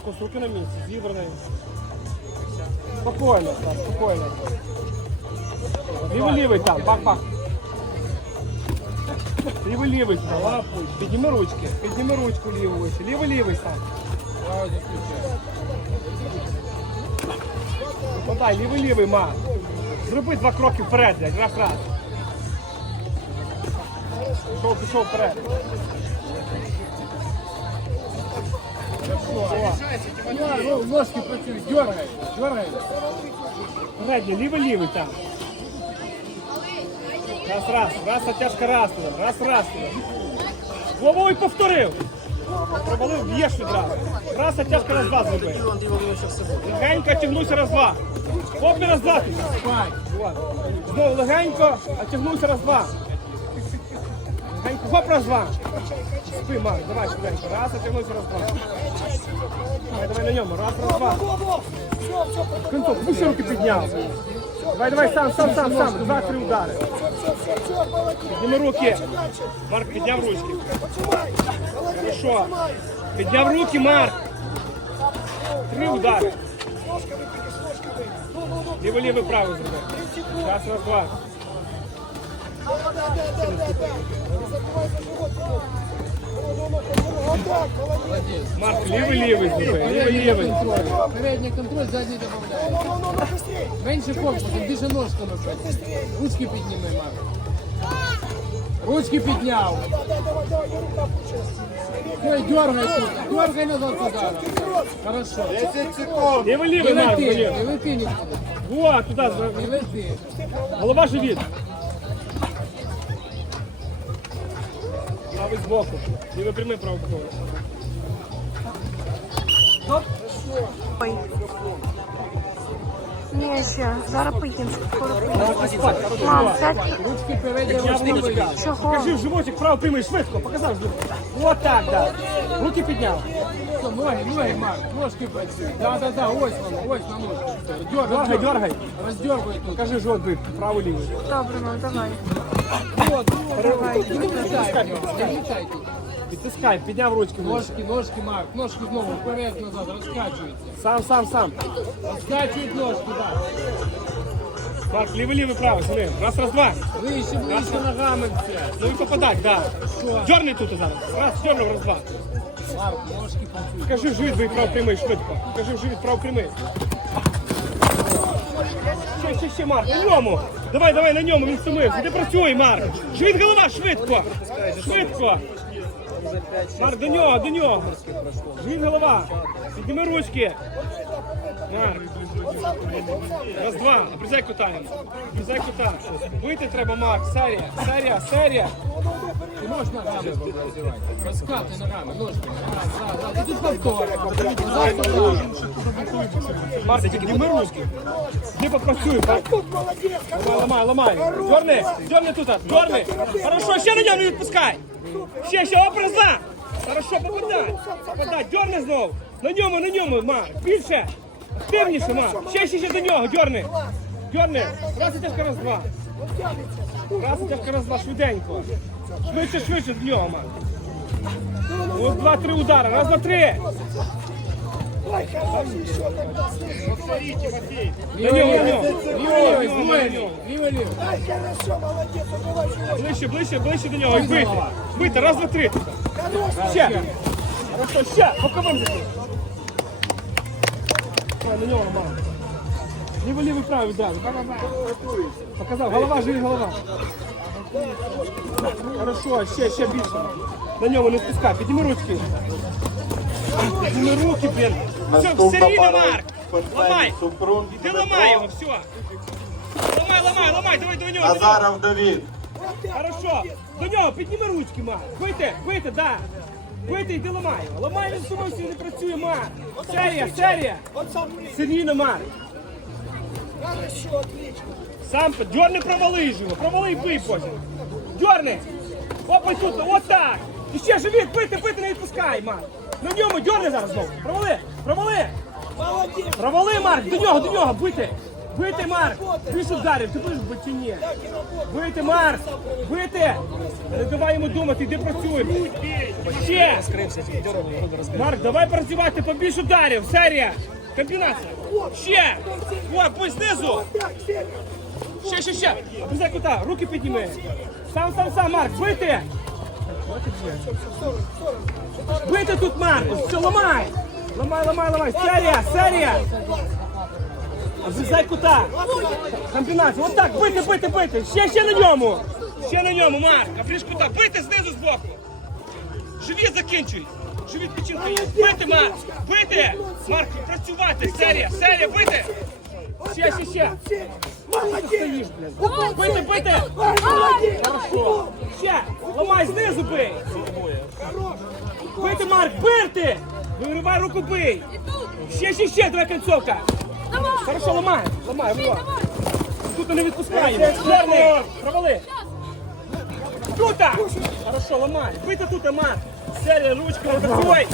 Маркус, руки на місці, зібраний. Спокійно, Стас, спокійно. Лівий лівий там, бах-бах. Лівий лівий, Стас, лапуй. Підніми ручки, підніми ручку ліву вище. Лівий лівий Стас. Подай, лівий лівий, ма. Зроби два кроки вперед, блядь, раз раз. Пішов, пішов вперед. Ну, ножки працюють, дергай, дергай. Передній, лівий лівий там. Раз, раз, раз, оттяжка раз раз, раз. Головою повторив. Провалив, б'єш відразу. Раз, оттяжка раз, два зроби. Легенько тягнуся раз, два. Хопі раз, два. Знову легенько, а тягнуся раз, два. Раз, два. Спи, Марк, давай швиденько. Раз, а тягнуся раз, два. Давай, давай на ньому, раз, раз, два. Концов, вище руки підняв. Давай, давай, сам, сам, сам, сам. Два-три удари. Підніми руки. Марк, підняв ручки. Хорошо. Підняв руки, Марк. Три удари. Лівий, лівий, правий зроби. Раз, раз, два. Марк, лівий, лівий зроби. Лівий, лівий. Передній контроль, задній добавляє. Менше корпусом, більше ножками. Ручки підніми, Марк. Ручки підняв. Ой, дергай тут, дергай назад ударом. Хорошо. Лівий, Не лівий, Марк. лети, лівий. не лети нікуди. О, туди. Не лети. Голова живіт. Правий збоку. І випрями праву голову. Ой. Ні, ще. Зараз поїдемо. Скоро поїдемо. Мам, сядь. Ручки передні, Я ручки ручки. виліз. Чого? Покажи в животик, право прямий, швидко, показав живот. Вот так, да. Руки підняв. Все, Ноги, ноги, Марк, ножки працюють. Да, да, да, ось воно, ось на ножки. Дергай, Дергай, дергай. Роздергай тут. Покажи живот бит, правий лівий. Добре, мам, давай. Підтискай, підняв ручки. Ножки, ножки, Марк, ножки знову вперед, назад, розкачуються. Сам, сам, сам. Розкачують ножки, так. Марк, лівий, лівий, правий, смотри. Раз, раз, два. Вище, ближче ногами все. Ну і попадать, да. Дерни тут зараз. Раз, дернув, раз, два. Марк, ножки працюють. Покажи в живіт, бий право прямий, швидко. Покажи в живіт, право прямий. Ще, ще, ще, Марк, на ньому. Давай, давай, на ньому, він стомився. Ти працюй, Марк. Швид голова, швидко. Швидко. Марк, до нього, до нього. Швид голова. Підніми ручки. Раз, два. Обрізай кутаємо. Обрізай кута. Вийти треба, Марк. Серія, серія, серія. Ти можеш ногами. Розкати ногами, ножками. Раз, раз, раз. Тут повтор. Марк, підніми руки. Ти попрацюй. Ламай, ламай, ламай. Дерни, дерни тут, дерни. Хорошо, ще на не відпускай. Ще, ще, образа. Хорошо, попадай. Попадай, дерни знову. На ньому, на ньому, Марк. Більше. Активніше, Марк. Ще, ще, ще до нього, дерни. Дерни. Раз і тяжко, раз, два. Раз і тяжко, раз, два, швиденько. Швидше, швидше до нього, Марк. Ось два-три удари. Раз, два, три. Нього, на нього. Лівий, На нього, на нього. лівий, лівий. Ближче, ближче, ближче до нього. І бити. Бити, раз, два, три. Ще. Хорошо, ще. Боковим. На нього, мама. Лівий, лівий, правий, да. Показав, голова, живі, голова. Хорошо, ще, ще більше. На ньому не спускай, підніми ручки. Підніми руки, блін. Все, все рівно, Марк. Ламай. Ти ламай його, все. Ламай, ламай, ламай, давай до нього. Назаров Давид. Хорошо. До нього підніми ручки, Марк. Бийте, бийте, да. Бийте, йди ламай. Ламай, він сумою не працює, Марк. Серія, серія. Сильніно, Марк. Сам по- дерни провали ж його. Провали і бий потім. Дерни. Опа, тут, от так. І ще живіт, бити, бити, не відпускай, Марк. На ньому дерни зараз знову. Провали, провали. Провали, Марк, до нього, до нього, бити. Бити, Марк! Більше ударів, ти будеш бити чи ні? Бити, Марк! Бити! Не давай йому думати, йди працюй. Ще! Марк, давай працювати, побільше ударів, серія! Комбінація! Ще! О, будь знизу! Ще, ще, ще! Без кута, руки підніми! Сам, сам, сам, Марк, бити! Бити тут, Марк! Все, ламай! Ламай, ламай, ламай! Серія, серія! Обрізай кута! Комбінація, отак, бити, бити, бити! Ще, ще на ньому! Ще на ньому, Марк! Обріж кута, бити знизу збоку! Живіт закінчуй! Живіт печінкою! Бити, Марк! Бити! Марк, працювати! Серія, серія, бити! Ще, ще, ще! Стоїш, блядь? Бити, бити! Хорошо! Ще! Ламай знизу бий! Бити, Марк, бити! Виривай руку бий! Ще, ще, ще, давай кінцовка! Хорошо, ламай! Ламай, во! Тут не відпускає! Чорний! Провали! Тута! Хорошо, ламай! Бити тут, Марк! Серія, ручка, працюй!